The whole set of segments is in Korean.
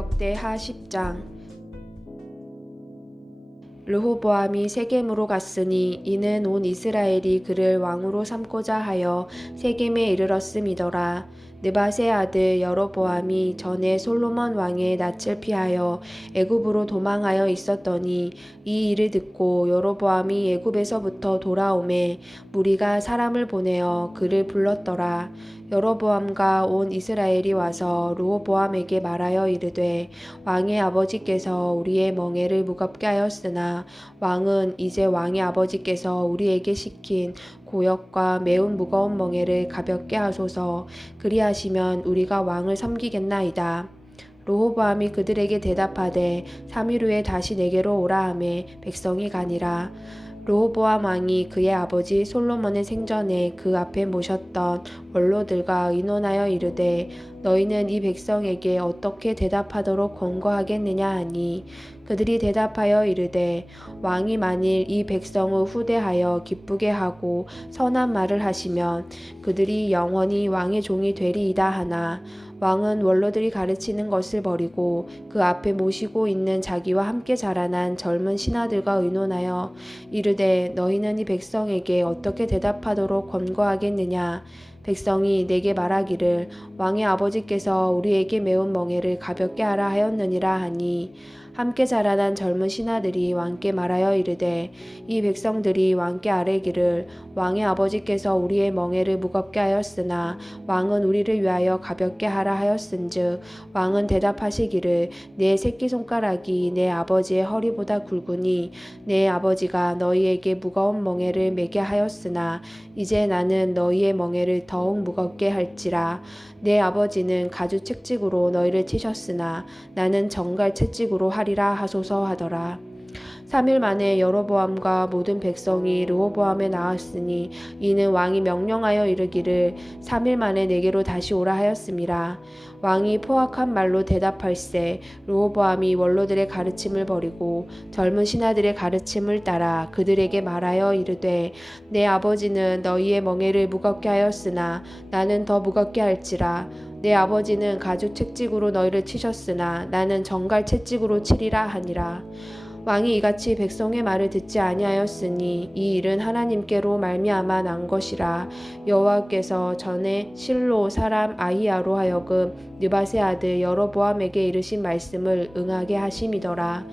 역대하 10장. 르호보암이 세겜으로 갔으니 이는 온 이스라엘이 그를 왕으로 삼고자 하여 세겜에 이르렀음이더라. 느밧의 아들 여로보암이 전에 솔로몬 왕의 낯을 피하여 애굽으로 도망하여 있었더니 이 일을 듣고 여로보암이 애굽에서부터 돌아오매 무리가 사람을 보내어 그를 불렀더라. 여로보암과 온 이스라엘이 와서 르호보암에게 말하여 이르되 왕의 아버지께서 우리의 멍에를 무겁게 하였으나 왕은 이제 왕의 아버지께서 우리에게 시킨 고역과 매운 무거운 멍에를 가볍게 하소서. 그리하시면 우리가 왕을 섬기겠나이다. 르호보암이 그들에게 대답하되 3일 후에 다시 내게로 오라 하매 백성이 가니라. 르호보암 왕이 그의 아버지 솔로몬의 생전에 그 앞에 모셨던 원로들과 의논하여 이르되 너희는 이 백성에게 어떻게 대답하도록 권고하겠느냐 하니 그들이 대답하여 이르되 왕이 만일 이 백성을 후대하여 기쁘게 하고 선한 말을 하시면 그들이 영원히 왕의 종이 되리이다 하나 왕은 원로들이 가르치는 것을 버리고 그 앞에 모시고 있는 자기와 함께 자라난 젊은 신하들과 의논하여 이르되 너희는 이 백성에게 어떻게 대답하도록 권고하겠느냐. 백성이 내게 말하기를 왕의 아버지께서 우리에게 매운 멍에를 가볍게 하라 하였느니라 하니 함께 자라난 젊은 신하들이 왕께 말하여 이르되 이 백성들이 왕께 아뢰기를 왕의 아버지께서 우리의 멍에를 무겁게 하였으나 왕은 우리를 위하여 가볍게 하라 하였은즉 왕은 대답하시기를 내 새끼손가락이 내 아버지의 허리보다 굵으니 내 아버지가 너희에게 무거운 멍에를 매게 하였으나 이제 나는 너희의 멍에를 더욱 무겁게 할지라. 내 아버지는 가죽 채찍으로 너희를 치셨으나 나는 정갈 채찍으로 하리라 하소서 하더라. 3일 만에 여로보암과 모든 백성이 르호보암에 나왔으니 이는 왕이 명령하여 이르기를 3일 만에 내게로 다시 오라 하였음이라. 왕이 포악한 말로 대답할세 르호보암이 원로들의 가르침을 버리고 젊은 신하들의 가르침을 따라 그들에게 말하여 이르되 내 아버지는 너희의 멍에를 무겁게 하였으나 나는 더 무겁게 할지라. 내 아버지는 가죽 채찍으로 너희를 치셨으나 나는 정갈 채찍으로 치리라 하니라. 왕이 이같이 백성의 말을 듣지 아니하였으니 이 일은 하나님께로 말미암아 난 것이라. 여호와께서 전에 실로 사람 아히야로 하여금 느밧의 아들 여로보암에게 이르신 말씀을 응하게 하심이더라.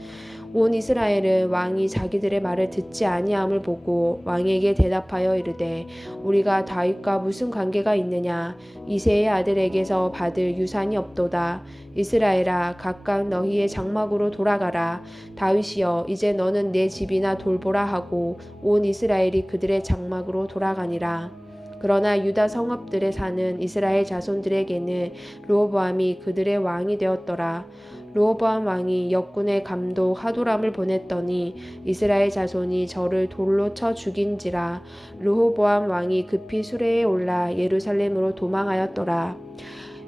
온 이스라엘은 왕이 자기들의 말을 듣지 아니함을 보고 왕에게 대답하여 이르되 우리가 다윗과 무슨 관계가 있느냐. 이새의 아들에게서 받을 유산이 없도다. 이스라엘아 각각 너희의 장막으로 돌아가라. 다윗이여 이제 너는 내 집이나 돌보라 하고 온 이스라엘이 그들의 장막으로 돌아가니라. 그러나 유다 성읍들에 사는 이스라엘 자손들에게는 르호보암이 그들의 왕이 되었더라. 르호보암 왕이 역군의 감독 하도람을 보냈더니 이스라엘 자손이 저를 돌로 쳐 죽인지라. 르호보암 왕이 급히 수레에 올라 예루살렘으로 도망하였더라.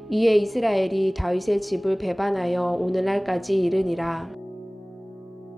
이에 이스라엘이 다윗의 집을 배반하여 오늘날까지 이르니라.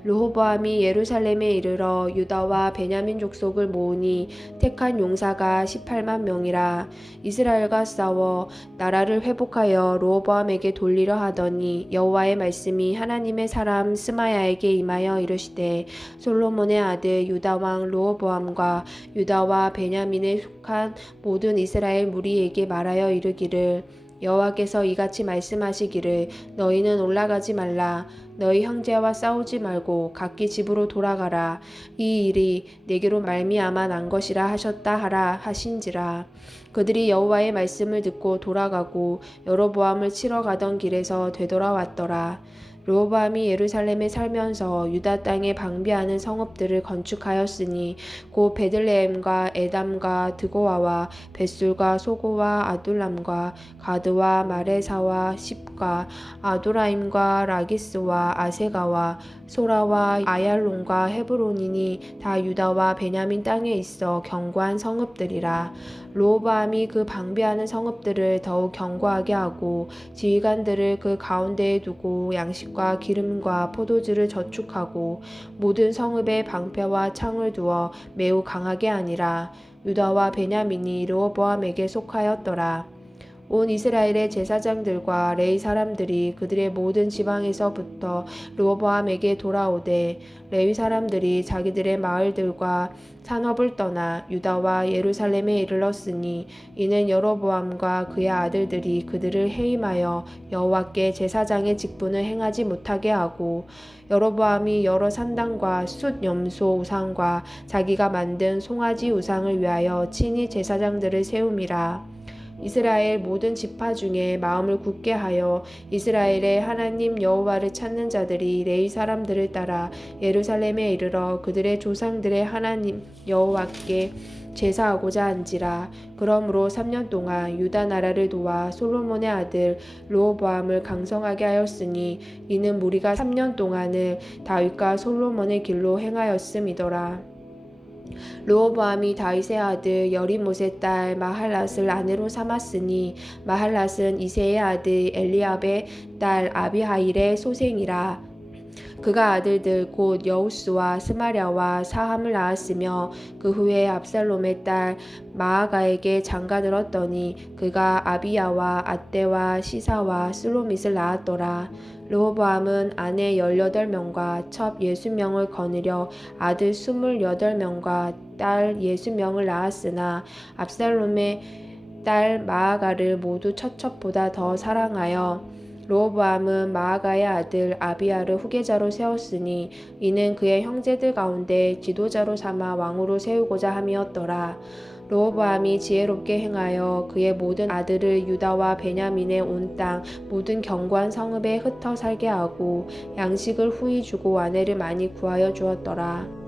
르호보암이 예루살렘에 이르러 유다와 베냐민 족속을 모으니 택한 용사가 18만 명이라. 이스라엘과 싸워 나라를 회복하여 르호보암에게 돌리려 하더니 여호와의 말씀이 하나님의 사람 스마야에게 임하여 이르시되 솔로몬의 아들 유다 왕 르호보암과 유다와 베냐민에 속한 모든 이스라엘 무리에게 말하여 이르기를 여호와께서 이같이 말씀하시기를 너희는 올라가지 말라. 너희 형제와 싸우지 말고 각기 집으로 돌아가라. 이 일이 내게로 말미암아 난 것이라 하셨다 하라 하신지라. 그들이 여호와의 말씀을 듣고 돌아가고 여로보암을 치러 가던 길에서 되돌아왔더라. 르호보암이 예루살렘에 살면서 유다 땅에 방비하는 성읍들을 건축하였으니 곧 베들레헴과 에담과 드고아와 벳술과 소고와 아둘람과 가드와 마레사와 십과 아도라임과 라기스와 아세가와 소라와 아얄론과 헤브론이니 다 유다와 베냐민 땅에 있어 견고한 성읍들이라. 르호보암이 그 방비하는 성읍들을 더욱 견고하게 하고 지휘관들을 그 가운데에 두고 양식과 기름과 포도주를 저축하고 모든 성읍에 방패와 창을 두어 매우 강하게 하니라. 유다와 베냐민이 르호보암에게 속하였더라. 온 이스라엘의 제사장들과 레위 사람들이 그들의 모든 지방에서부터 르호보암에게 돌아오되 레위 사람들이 자기들의 마을들과 산업을 떠나 유다와 예루살렘에 이르렀으니 이는 여로보암과 그의 아들들이 그들을 해임하여 여호와께 제사장의 직분을 행하지 못하게 하고 여로보암이 여러 산당과 숫 염소 우상과 자기가 만든 송아지 우상을 위하여 친히 제사장들을 세움이라. 이스라엘 모든 지파 중에 마음을 굳게 하여 이스라엘의 하나님 여호와를 찾는 자들이 레위 사람들을 따라 예루살렘에 이르러 그들의 조상들의 하나님 여호와께 제사하고자 한지라. 그러므로 3년 동안 유다 나라를 도와 솔로몬의 아들 르호보암을 강성하게 하였으니 이는 무리가 3년 동안을 다윗과 솔로몬의 길로 행하였음이더라. 르호보암이 다윗의 아들 여리못의 딸 마할랏을 아내로 삼았으니 마할랏은 이새의 아들 엘리압의 딸 아비하일의 소생이라. 그가 아들들 곧 여우스와 스마랴와 사함을 낳았으며 그 후에 압살롬의 딸 마아가에게 장가를 얻더니 그가 아비야와 앗대와 시사와 슬로밋을 낳았더라. 르호보암은 아내 18명과 첩 60명을 거느려 아들 28명과 딸 60명을 낳았으나 압살롬의 딸 마아가를 모두 첩첩보다 더 사랑하여 르호보암은 마아가의 아들 아비야를 후계자로 세웠으니 이는 그의 형제들 가운데 지도자로 삼아 왕으로 세우고자 함이었더라. 르호보암이 지혜롭게 행하여 그의 모든 아들을 유다와 베냐민의 온 땅 모든 견고한 성읍에 흩어 살게 하고 양식을 후히 주고 아내를 많이 구하여 주었더라.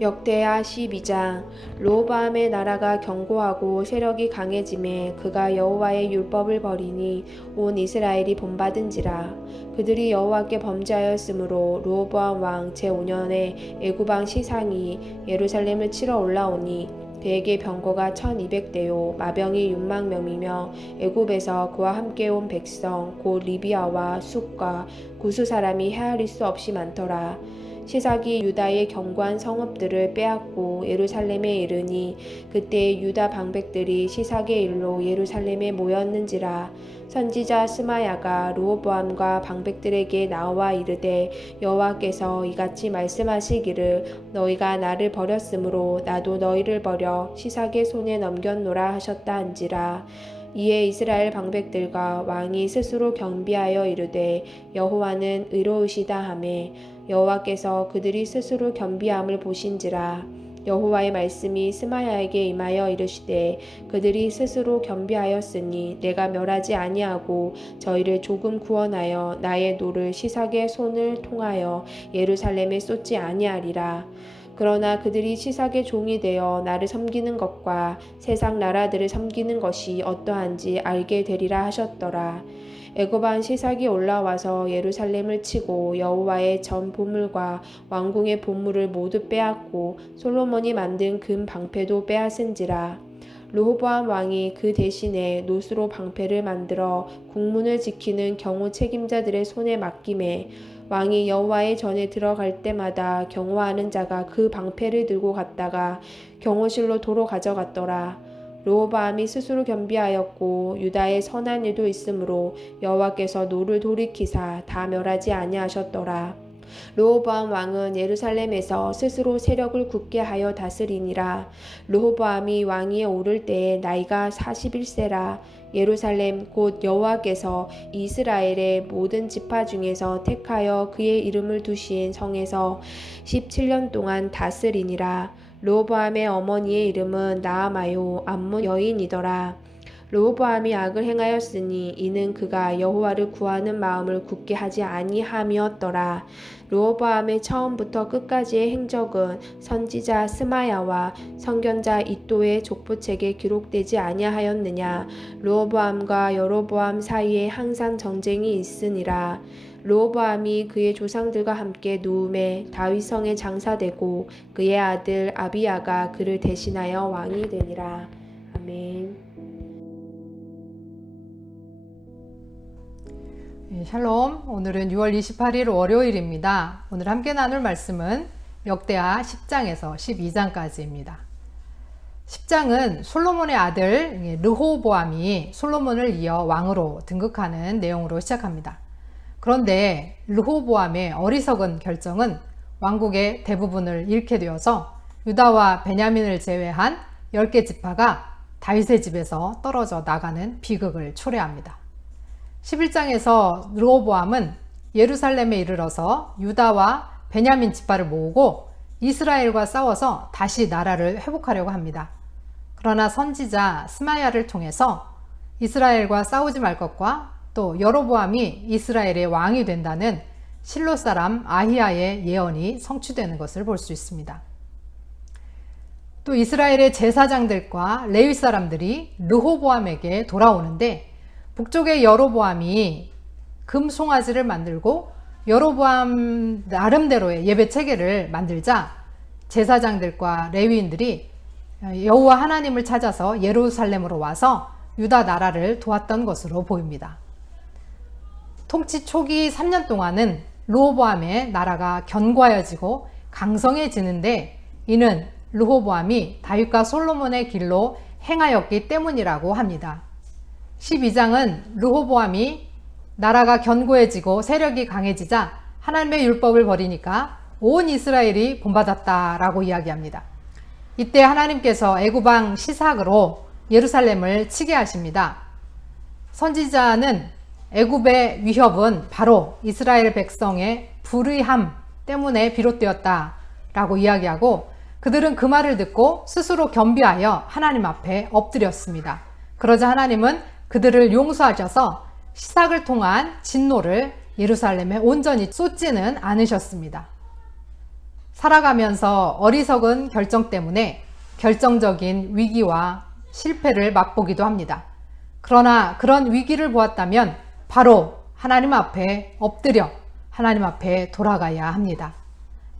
역대하 12장. 르호보암의 나라가 견고하고 세력이 강해짐에 그가 여호와의 율법을 버리니 온 이스라엘이 본받은지라. 그들이 여호와께 범죄하였으므로 르호보암 왕 제5년에 애굽왕 시상이 예루살렘을 치러 올라오니 그에게 병거가 1200대요 마병이 6만 명이며 애굽에서 그와 함께 온 백성 곧 리비아와 숫과 구스 사람이 헤아릴 수 없이 많더라. 시삭이 유다의 견고한 성읍들을 빼앗고 예루살렘에 이르니 그때 유다 방백들이 시삭의 일로 예루살렘에 모였는지라. 선지자 스마야가 르호보암과 방백들에게 나와 이르되 여호와께서 이같이 말씀하시기를 너희가 나를 버렸으므로 나도 너희를 버려 시삭의 손에 넘겼노라 하셨다 한지라. 이에 이스라엘 방백들과 왕이 스스로 경비하여 이르되 여호와는 의로우시다 하매 여호와께서 그들이 스스로 겸비함을 보신지라. 여호와의 말씀이 스마야에게 임하여 이르시되 그들이 스스로 겸비하였으니 내가 멸하지 아니하고 저희를 조금 구원하여 나의 노를 시삭의 손을 통하여 예루살렘에 쏟지 아니하리라. 그러나 그들이 시삭의 종이 되어 나를 섬기는 것과 세상 나라들을 섬기는 것이 어떠한지 알게 되리라 하셨더라. 애굽왕 시삭이 올라와서 예루살렘을 치고 여호와의 전 보물과 왕궁의 보물을 모두 빼앗고 솔로몬이 만든 금 방패도 빼앗은지라. 르호보암 왕이 그 대신에 노수로 방패를 만들어 국문을 지키는 경호 책임자들의 손에 맡김에 왕이 여호와의 전에 들어갈 때마다 경호하는 자가 그 방패를 들고 갔다가 경호실로 도로 가져갔더라. 르호보암이 스스로 겸비하였고 유다의 선한 일도 있으므로 여호와께서 노를 돌이키사 다 멸하지 아니하셨더라. 르호보암 왕은 예루살렘에서 스스로 세력을 굳게 하여 다스리니라. 르호보암이 왕위에 오를 때에 나이가 41세라. 예루살렘 곧 여호와께서 이스라엘의 모든 지파 중에서 택하여 그의 이름을 두신 성에서 17년 동안 다스리니라. 르호보암의 어머니의 이름은 나아마요 암몬 여인이더라. 르호보암이 악을 행하였으니 이는 그가 여호와를 구하는 마음을 굳게 하지 아니함이었더라. 르호보암의 처음부터 끝까지의 행적은 선지자 스마야와 선견자 이도의 족보책에 기록되지 아니하였느냐. 르호보암과 여로보암 사이에 항상 전쟁이 있으니라. 르호보암이 그의 조상들과 함께 누움에 다윗성에 장사되고 그의 아들 아비야가 그를 대신하여 왕이 되니라. 아멘. 샬롬. 오늘은 6월 28일 월요일입니다. 오늘 함께 나눌 말씀은 역대하 10장에서 12장까지입니다. 10장은 솔로몬의 아들 르호보암이 솔로몬을 이어 왕으로 등극하는 내용으로 시작합니다. 그런데 르호보암의 어리석은 결정은 왕국의 대부분을 잃게 되어서 유다와 베냐민을 제외한 10개 지파가 다윗의 집에서 떨어져 나가는 비극을 초래합니다. 11장에서 르호보암은 예루살렘에 이르러서 유다와 베냐민 지파를 모으고 이스라엘과 싸워서 다시 나라를 회복하려고 합니다. 그러나 선지자 스마야를 통해서 이스라엘과 싸우지 말 것과 또 여로보암이 이스라엘의 왕이 된다는 실로 사람 아히야의 예언이 성취되는 것을 볼 수 있습니다. 또 이스라엘의 제사장들과 레위 사람들이 르호보암에게 돌아오는데 북쪽의 여로보암이 금 송아지를 만들고 여로보암 나름대로의 예배 체계를 만들자 제사장들과 레위인들이 여호와 하나님을 찾아서 예루살렘으로 와서 유다 나라를 도왔던 것으로 보입니다. 통치 초기 3년 동안은 르호보암의 나라가 견고해지고 강성해지는데 이는 르호보암이 다윗과 솔로몬의 길로 행하였기 때문이라고 합니다. 12장은 르호보암이 나라가 견고해지고 세력이 강해지자 하나님의 율법을 버리니까 온 이스라엘이 본받았다라고 이야기합니다. 이때 하나님께서 애굽왕 시삭으로 예루살렘을 치게 하십니다. 선지자는 애굽의 위협은 바로 이스라엘 백성의 불의함 때문에 비롯되었다라고 이야기하고 그들은 그 말을 듣고 스스로 겸비하여 하나님 앞에 엎드렸습니다. 그러자 하나님은 그들을 용서하셔서 시삭을 통한 진노를 예루살렘에 온전히 쏟지는 않으셨습니다. 살아가면서 어리석은 결정 때문에 결정적인 위기와 실패를 맛보기도 합니다. 그러나 그런 위기를 보았다면 바로 하나님 앞에 엎드려 하나님 앞에 돌아가야 합니다.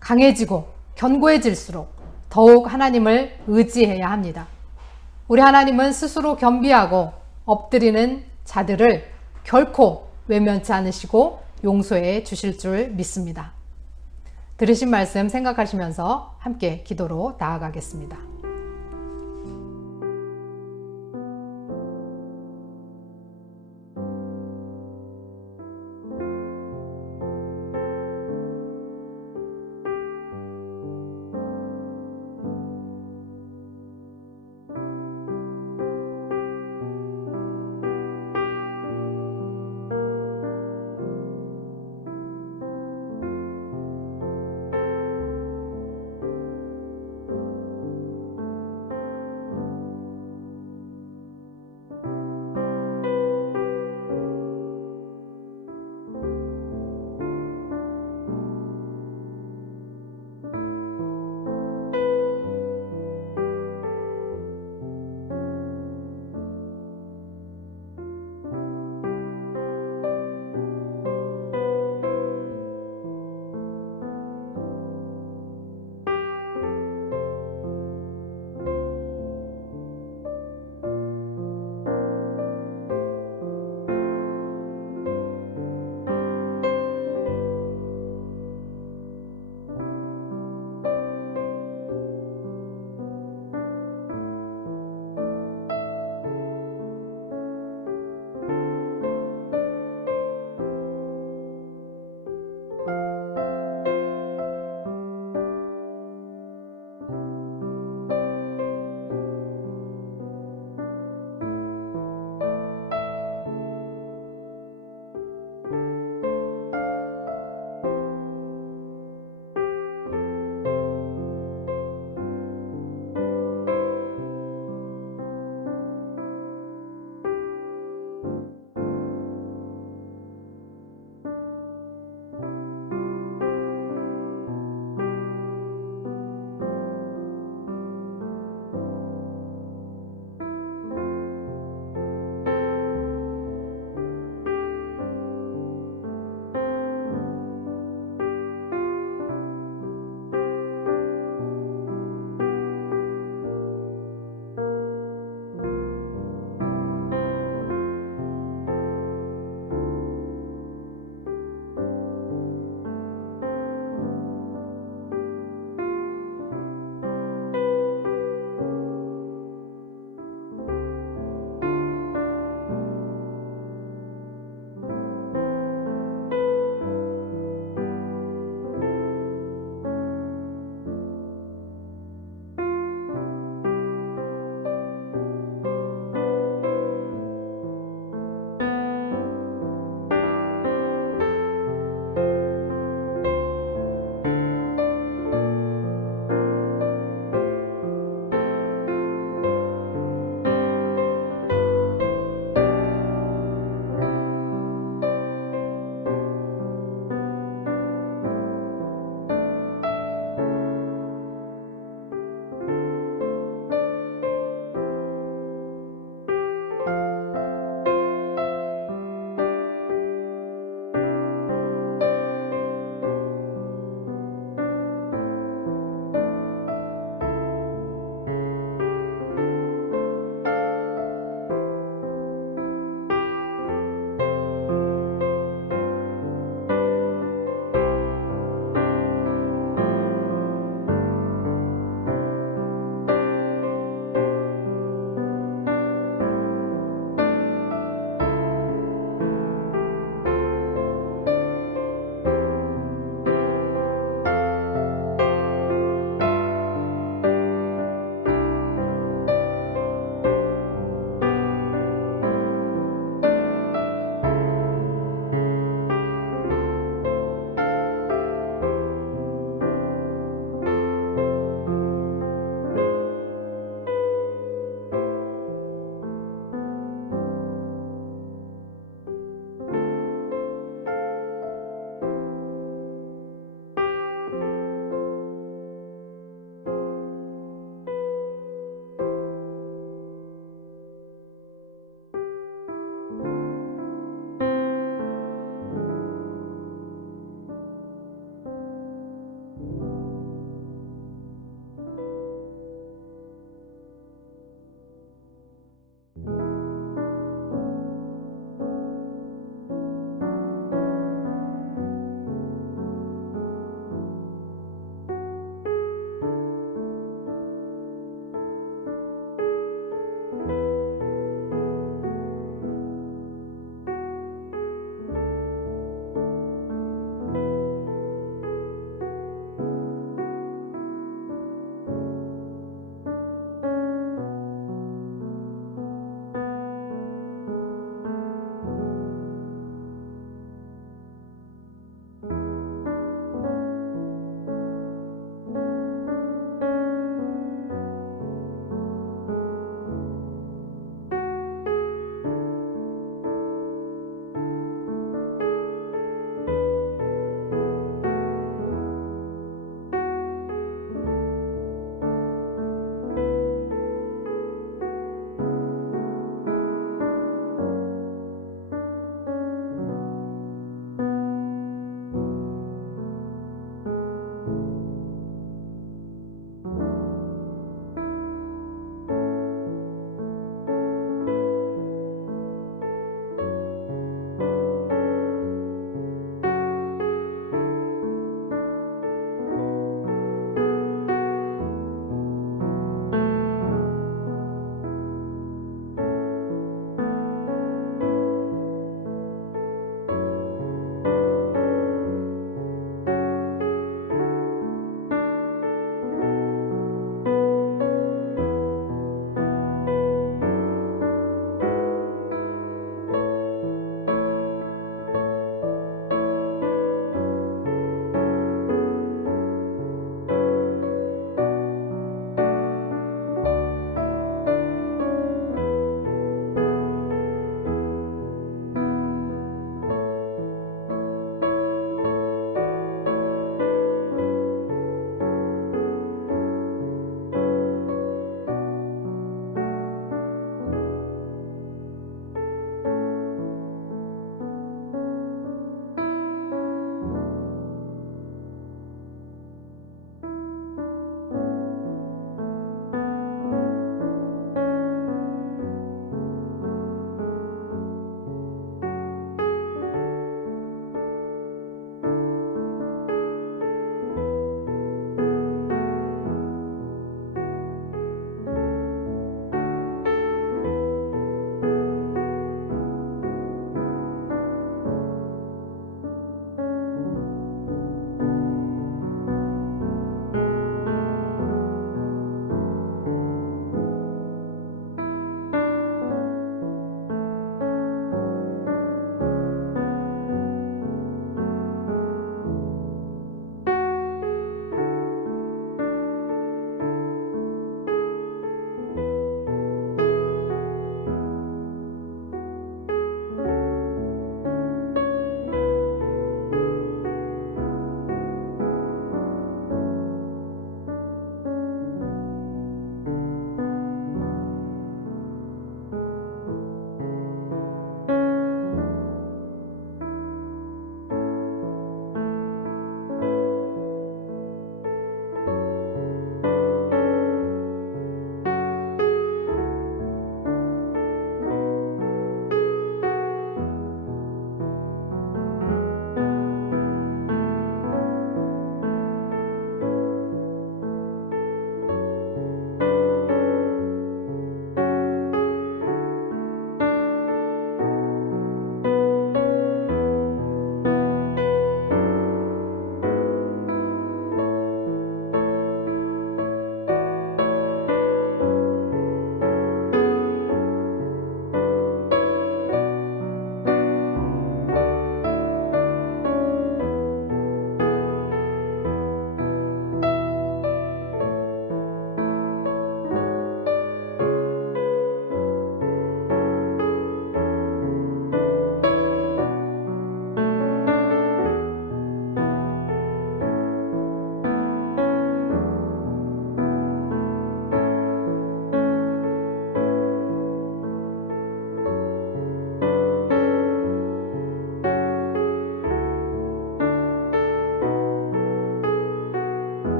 강해지고 견고해질수록 더욱 하나님을 의지해야 합니다. 우리 하나님은 스스로 겸비하고 엎드리는 자들을 결코 외면치 않으시고 용서해 주실 줄 믿습니다. 들으신 말씀 생각하시면서 함께 기도로 나아가겠습니다.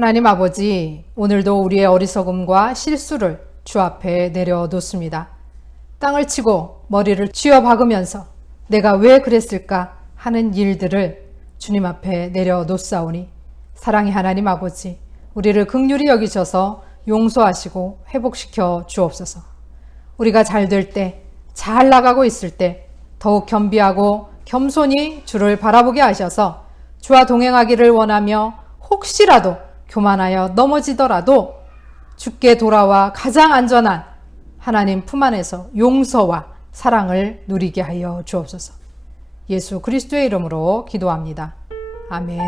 하나님 아버지, 오늘도 우리의 어리석음과 실수를 주 앞에 내려놓습니다. 땅을 치고 머리를 쥐어 박으면서 내가 왜 그랬을까 하는 일들을 주님 앞에 내려놓사오니 사랑의 하나님 아버지, 우리를 긍휼히 여기셔서 용서하시고 회복시켜 주옵소서. 우리가 잘 될 때, 잘 나가고 있을 때 더욱 겸비하고 겸손히 주를 바라보게 하셔서 주와 동행하기를 원하며 혹시라도 교만하여 넘어지더라도 주께 돌아와 가장 안전한 하나님 품 안에서 용서와 사랑을 누리게 하여 주옵소서. 예수 그리스도의 이름으로 기도합니다. 아멘.